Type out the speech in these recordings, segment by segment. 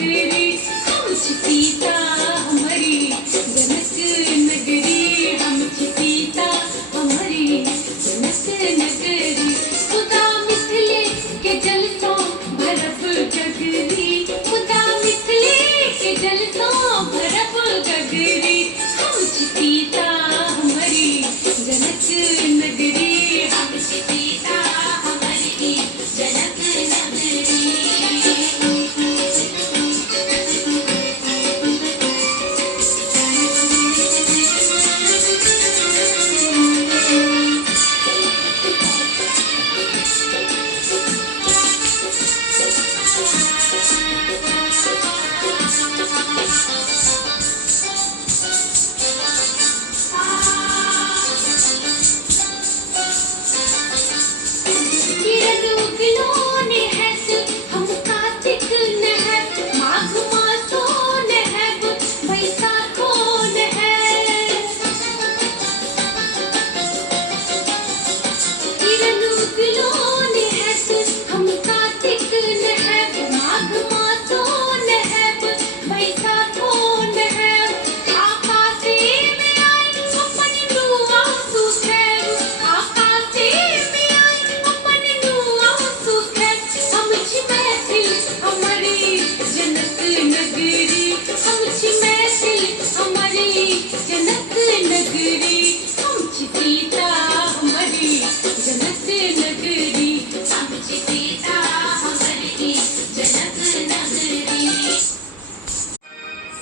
नगरी हम सीता हमारी जनक नगरी हम सीता हमारी जनक नगरी खुदा मिथले के जल तो भरप गगरी खुदा मिथले के जल तो भरप गगरी हम सीता हमारी जनक नगरी हम सीता हमारी जनक नगरी।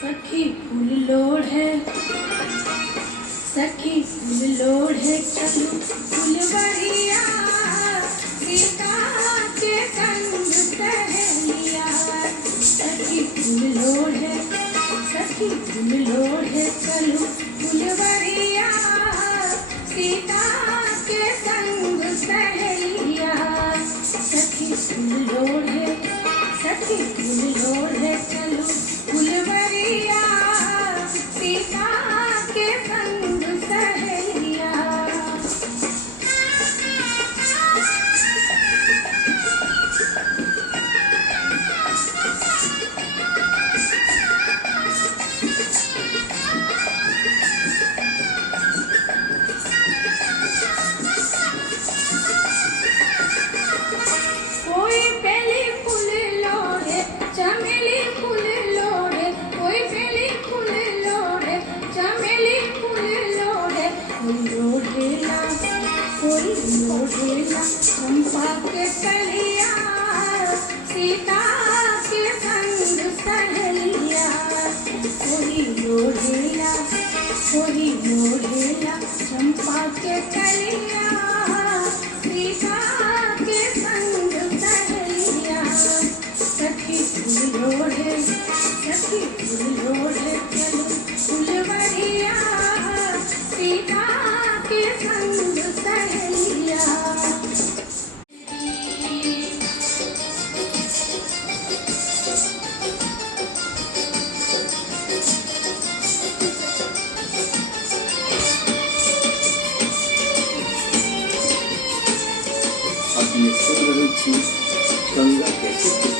सखी फूल लोड़ है सखी फूल लोड़ है चलो फुलवरिया सीता के संग सहेलिया सखी फूल लोड़ है सखी फूल लोड़ है चलो फुलवरिया सीता के संग सहेलिया सखी फूल लोड़ है सखी फूल लोड़ है चलो फुलवरिया सीता के संग सहेलिया। कोई बेली फूल लोड़े चमेली फूल लोड़े कोई बेली फूल लोड़े चमेली फूल लोड़े कोई लोड़ेला चंपा के कलिया सीता के संग सहेलिया कोई लोड़ेला चंपा के कलिया सीता के संग सहेलिया सखी फूल लोड़े चलो फुलवरिया सीता के संग सहेलिया। अपने सुंदर गंगा के चित्र